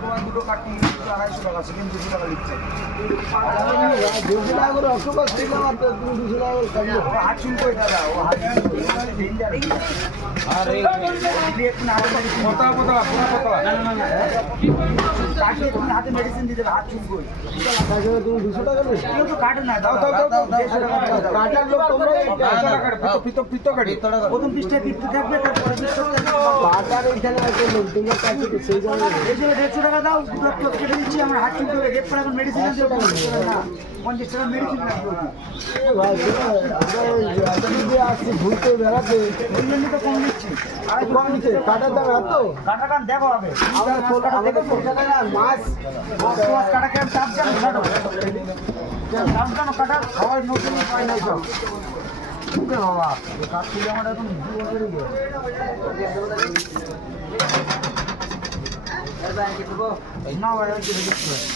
তোমার দুটো কাটি 250 টাকা, সেকেন্ড 200 টাকা লিখছে। 200 টাকা করে অক্টোপাস ঠিক আমার তো, তুমি 200 টাকা করে খাবো। ও হাত চুল করে দাদা, ও হাত ডেঞ্জার। আরে একটু না হাতে পতলা পতলা পুরো পতলা। কাটলে তুমি হাতে মেডিসিন দিতে হবে, হাত চুল করে। তাহলে তুমি 200 টাকা নেবে? কেউ তো কাটে না, দাও দাও দাও দাও 150 টাকা দাও। কাটার লোক তোমরাই। পিত্ত কাটি। প্রথম পৃষ্ঠায় পিত্ত থাকবে, তারপরে পৃষ্ঠা থাকবে। কাটার এইখানে আছে লোক, তোমরা কাটতে সেই জায়গায়। এই যে 150 টাকা দাও, দুটো প্লট কেটে দিচ্ছি, আমার হাত চুল করে রেপ করে এখন মেডিসিন দিতে হবে। 50 টাকা মেডিসিন লাগবে। ভাই আমরা এতদিন আসছি ঘুরতে বেড়াতে, ওই জন্য তো কম নিচ্ছি। আর কম নিচ্ছে কাটার দাম এত? কাটা কান দেখো হবে। আমাদের কলকাতা মাছ মাছ কাটা কেমন চাপ জানো, কাটো। চাপ জানো কাটা, সবাই নতুন পাই না সব। ওকে বাবা, কাঠ তুলে আমার এখন জীবন বেড়ে গেল। না ভাই, আর কিছু দেখতে হবে।